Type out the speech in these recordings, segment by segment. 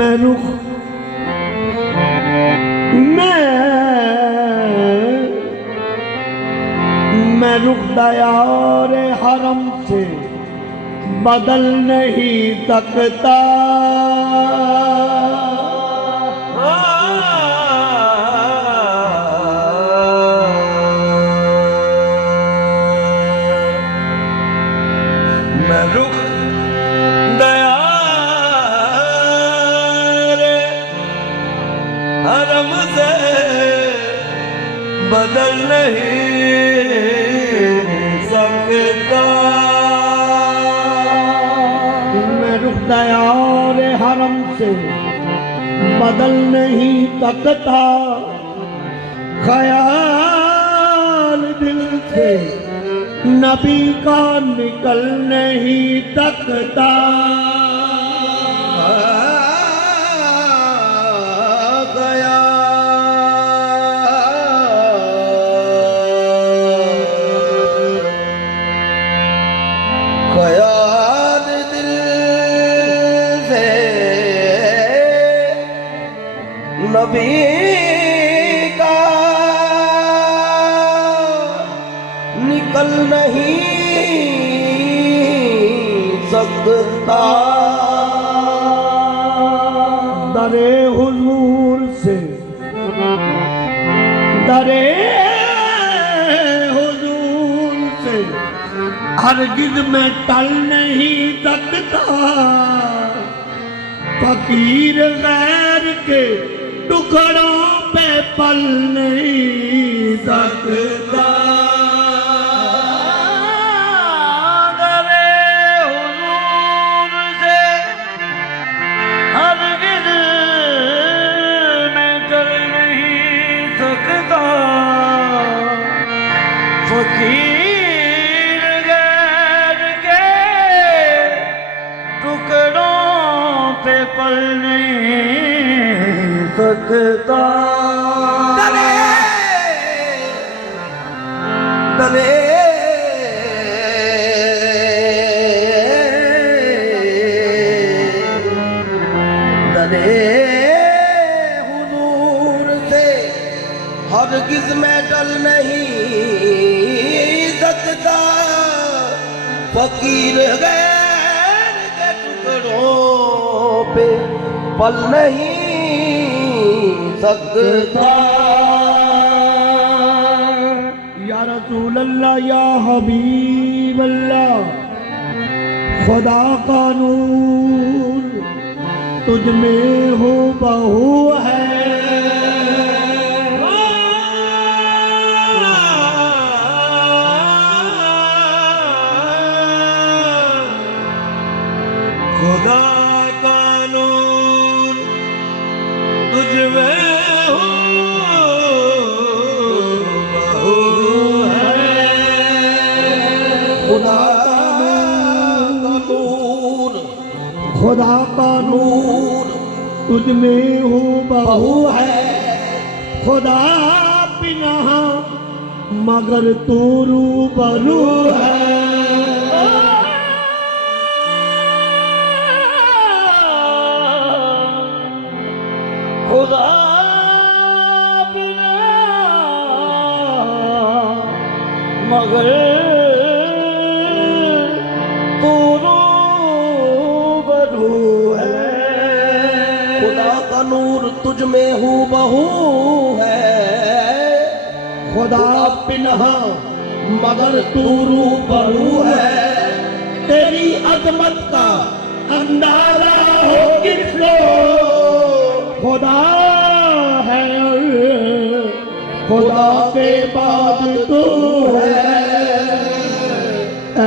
मैं रुख मैं रुख दयार हरम से बदल नहीं सकता। मैं रुख हरम से बदल नहीं सकता। मैं रुख दयार हरम से बदल नहीं सकता। ख्याल दिल से नबी का निकल नहीं सकता। ख्याल दिल से नबी का निकल नहीं सकता। दरे हुजूर से दरे हुजूर से हरगिज़ मैं टल नहीं सकता। फकीर गैर के टुकड़ों पे पल नहीं सकता। फकीर गैर के टुकड़ों पे पल नहीं सकता। दले दले दले हुजूर से हरगिज़ में टल नहीं सकता। फकीर गैर के टुकड़ों पे पल नहीं सकता। या रसूल रसूल अल्लाह या हबीब अल्लाह, खुदा का नूर तुझ में हो बहू है। खुदा का नूर तुझ में हो बहू है। खुदा का नूर, खुदा का नूर तुझ में हो बहू है। खुदा बिना मगर तू रूबरू है। खुदा बिना मगर तू रूबरू है। खुदा का नूर तुझ में हूँ बहू है। खुदा बिना मगर तू रूबरू है। तेरी अजमत का अंदाजा हो किसको, खुदा है और खुदा के बाद तू है। ऐ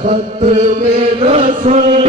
खत में रसूल,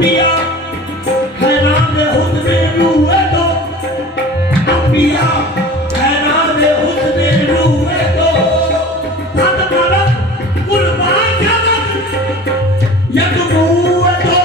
अंबिया हैरान हुस्न रूहे तो अंबिया हैरान हुस्न रूहे तो तद मलक कुर्बान जगत यदमुए तो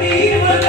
Pir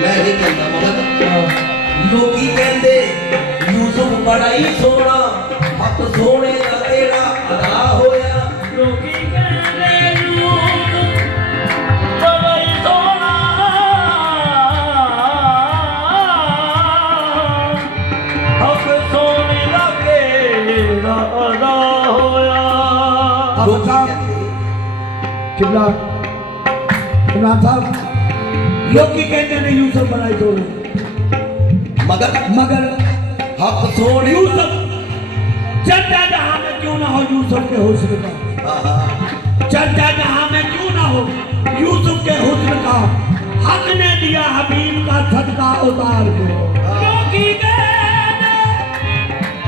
मैं नहीं कहता मगर लोकी कहते यूसुफ बड़ा ही सोना हक सोने का तेरा अदा होया लोकी कहते यूसुफ बड़ा ही सोना हक सोने का तेरा अदा होया। लोकी कहते किबला इमरान साहब लोग की कहते हैं यूसुफ बनाई दो मगर हक सोने यूसुफ चर्चा जहां में क्यों ना हो यूसुफ के हुस्न का चर्चा जहां में क्यों ना हो यूसुफ के हुस्न का हक ने दिया हबीब का सदका उतार के लोकी कहते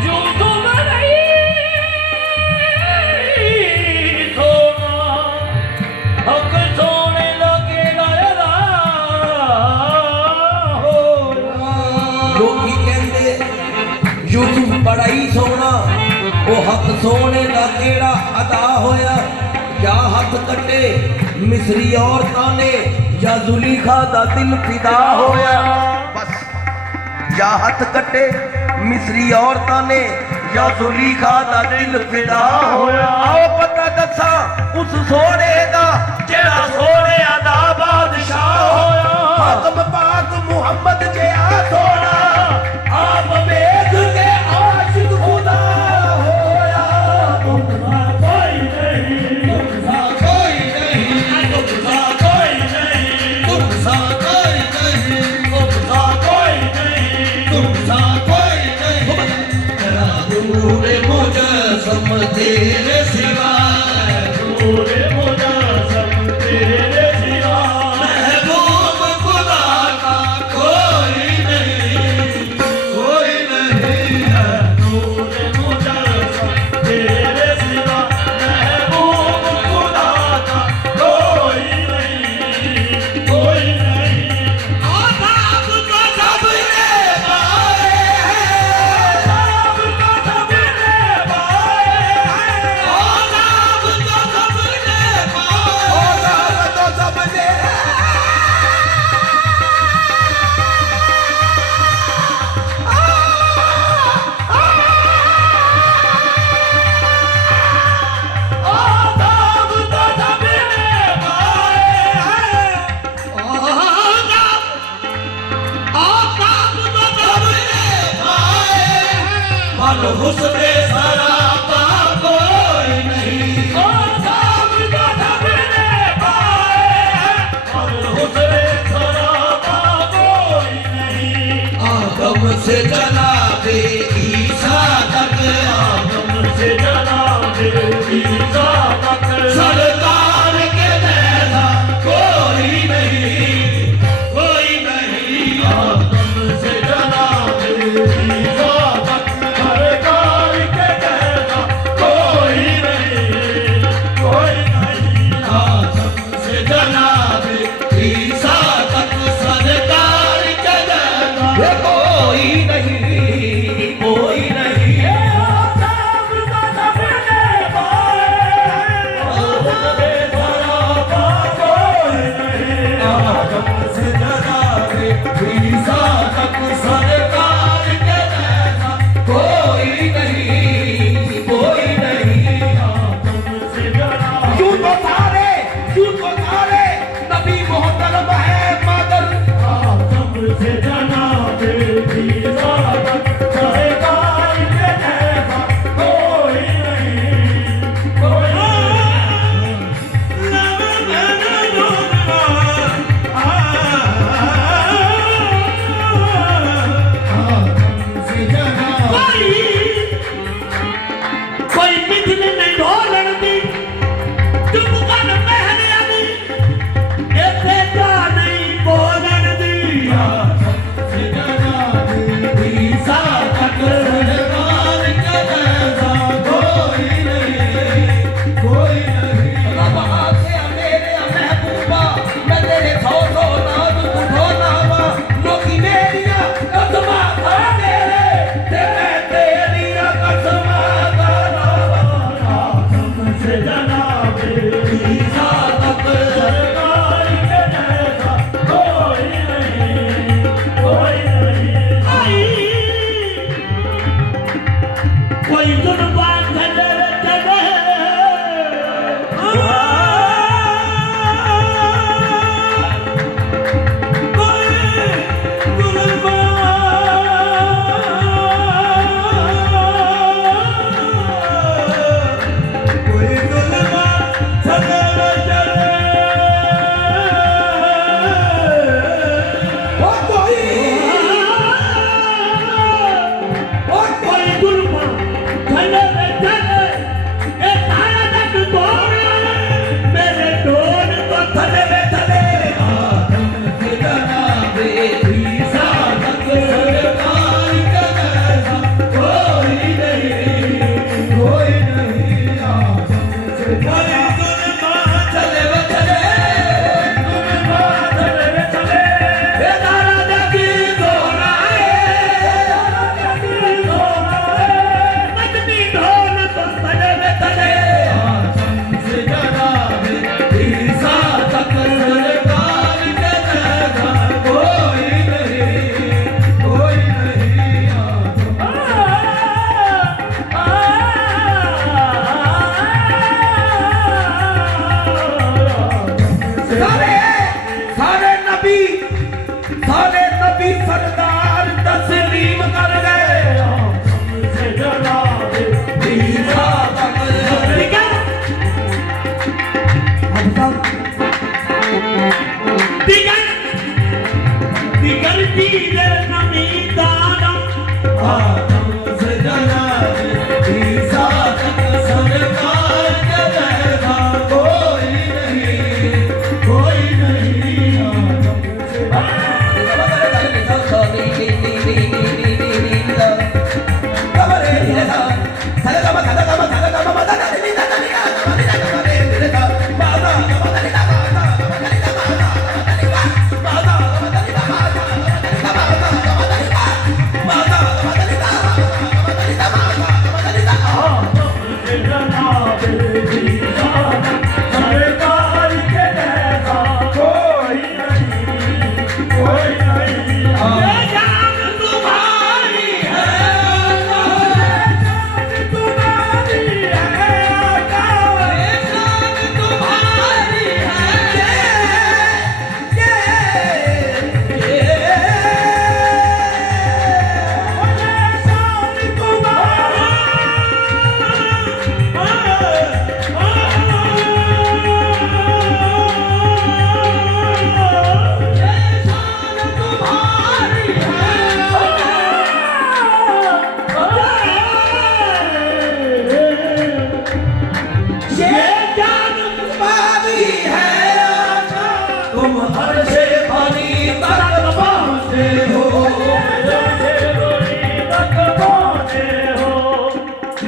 यूसुफ नहीं सोना हक सोने लगेगा अदा होया। लोकी कहते यूसुफ बड़ा ही सोना वो हक सोने का केड़ा अदा होया या हथ कटे मिस्री औरतां ने या जुलीखा दा दिल फिदा होया बस या हथ कटे मिस्री औरतां ने या जुलीखा दा दिल फिदा होया। आओ पता दसा उस सोने दा जेड़ा सोने दा बादशाह होया हाकम पाक मुहम्मद जिया सोना आप वेद के आशिक खुदा होया तुमसा कोई नहीं तुमसा कोई नहीं तुमसा कोई नहीं तुमसा कोई नहीं तुमसा कोई नहीं तुमसा कोई नहीं तेरा दूर मुजस्सम तेरे सिवा दूर मुजस्सम तेरे सिवा महबूब खुदा का कोई नहीं है दूर मुजस्सम तेरे सिवा महबूब खुदा का कोई नहीं आजाद को सबने पाए हैं आजाद को सबने पाए हैं आजाद को सबने पाए तो सबने आजाद को सबने पाए हैं आजाद को सबने पाए हैं मन हुस्ने सरापा कोई नहीं आजाद को सबने पाए हैं और हुस्ने सरापा कोई नहीं आदम से जनाबे ईसा तक आदम से जनाब ईसा तक सरकार के जैसा कोई नहीं आदम से जनाब ईसा तक सरकार के जैसा कोई नहीं आदम से जनाब ईसा तक सरकार के जैसा ये कोई नहीं कोई नहीं आदम को सबने पाए हैं हुस्ने सरापा कोई नहीं आदम से जनाब ईसा तक सरकार के जैसा कोई नहीं आदम से जनाब यूं तो सारे नबी मोहतरम है मगर आदम से जनाब ईसा तक सरकार के जैसा कोई कोई मिथल नहीं ढोलण दी चुप कर पहरिया दी इथे जा नहीं बोलण दी दीदे नमी दाना आदम से जनाब ईसा तक सरकार के जैसा कोई नहीं आदम से जनाब ईसा तक सरकार के जैसा कोई नहीं ये जान तुम्हारी है तुम्हारी है ये जान तुम्हारी तुम हर से पानी तक पहुँचे हो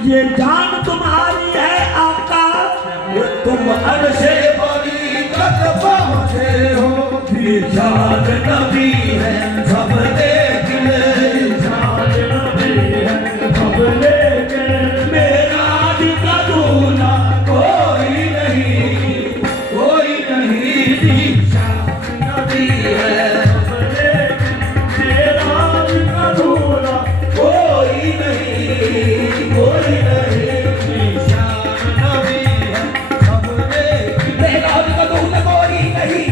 ये जान तुम्हारी है आका तुम हर से पानी तक पहुँचे हो फिर जान नबी है सब देख ले मेरा भी कदूना कोई नहीं नबी है कोई नहीं मेरा भी कदूना कोई नहीं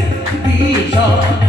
ईशान